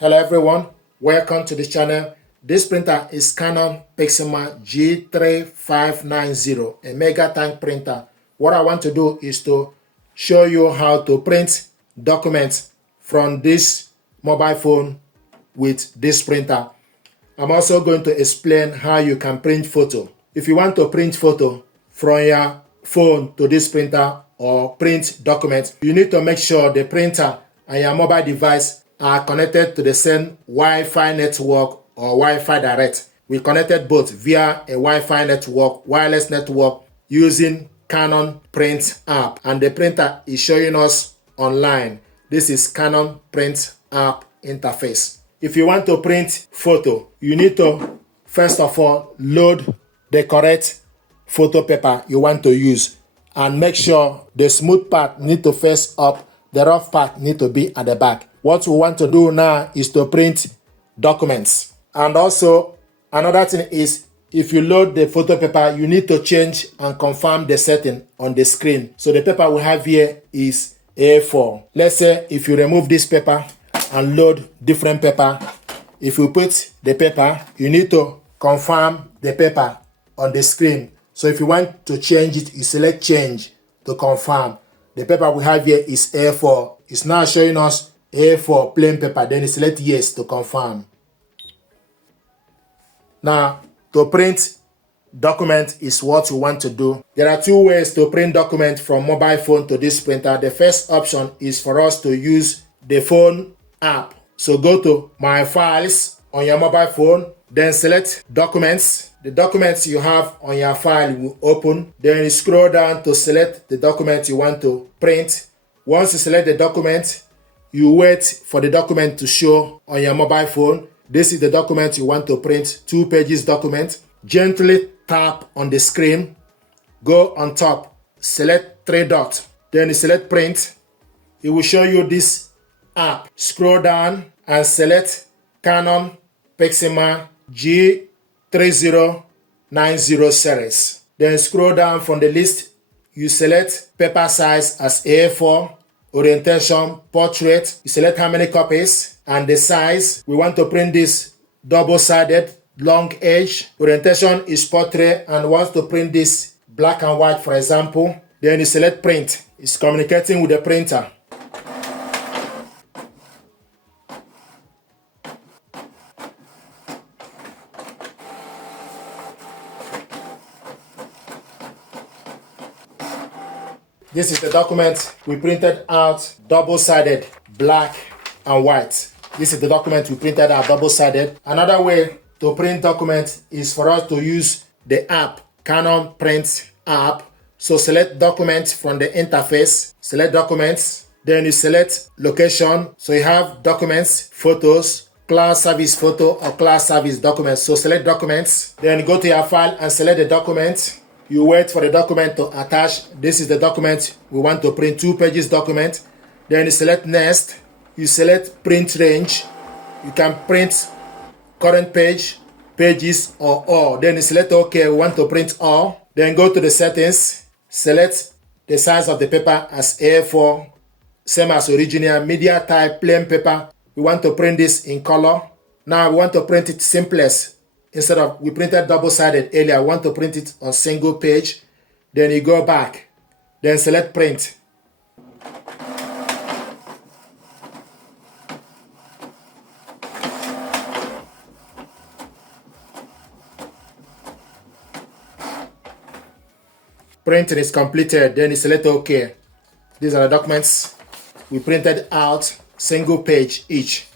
Hello everyone, welcome to the channel. This printer is Canon Pixma G3590, a mega tank printer. What I want to do is to show you how to print documents from this mobile phone with this printer. I'm also going to explain how you can print photo. If you want to print photo from your phone to this printer or print documents, you need to make sure the printer and your mobile device are connected to the same Wi-Fi network or Wi-Fi direct. We connected both via a Wi-Fi network, wireless network, using Canon print app, and the printer is showing us online. This is Canon print app interface. If you want to print photo, you need to first of all load the correct photo paper you want to use, and make sure the smooth part need to face up, the rough part need to be at the back. What we want to do now is to print documents. And also another thing is, if you load the photo paper, you need to change and confirm the setting on the screen. So the paper we have here is A4. Let's say if you remove this paper and load different paper, if you put the paper, you need to confirm the paper on the screen. So if you want to change it, you select change to confirm. The paper we have here is A4. It's now showing us A4 plain paper, then you select yes to confirm. Now, to print document is what we want to do. There are two ways to print document from mobile phone to this printer. The first option is for us to use the phone app. So go to My Files on your mobile phone, then select Documents. The documents you have on your file will open. Then you scroll down to select the document you want to print. Once you select the document, you wait for the document to show on your mobile phone. This is the document you want to print, 2 pages document. Gently tap on the screen, go on top, select 3 dots, then you select print. It will show you this app. Scroll down and select Canon Pixma G3590 series. Then scroll down from the list, you select paper size as A4, orientation, portrait. You select how many copies and the size. We want to print this double-sided, long edge. Orientation is portrait, and want to print this black and white, for example. Then you select print. It's communicating with the printer. This is the document we printed out, double-sided, black and white. This is the document we printed out, double-sided. Another way to print documents is for us to use the app, Canon Print app. So select documents from the interface, select documents, then you select location. So you have documents, photos, cloud service photo or cloud service documents. So select documents, then go to your file and select the document. You wait for the document to attach. This is the document we want to print, 2 pages document. Then you select next. You select print range. You can print current page, pages, or all. Then you select OK. We want to print all. Then go to the settings. Select the size of the paper as A4, same as original. Media type, plain paper. We want to print this in color. Now we want to print it simplest. Instead of, we printed double-sided earlier, I want to print it on single page. Then you go back, then select print. Printing is completed, then you select OK. These are the documents we printed out, single page each.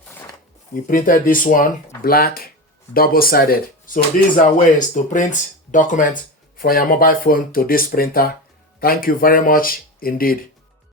We printed this one, black, double-sided. So these are ways to print documents from your mobile phone to this printer. Thank you very much indeed.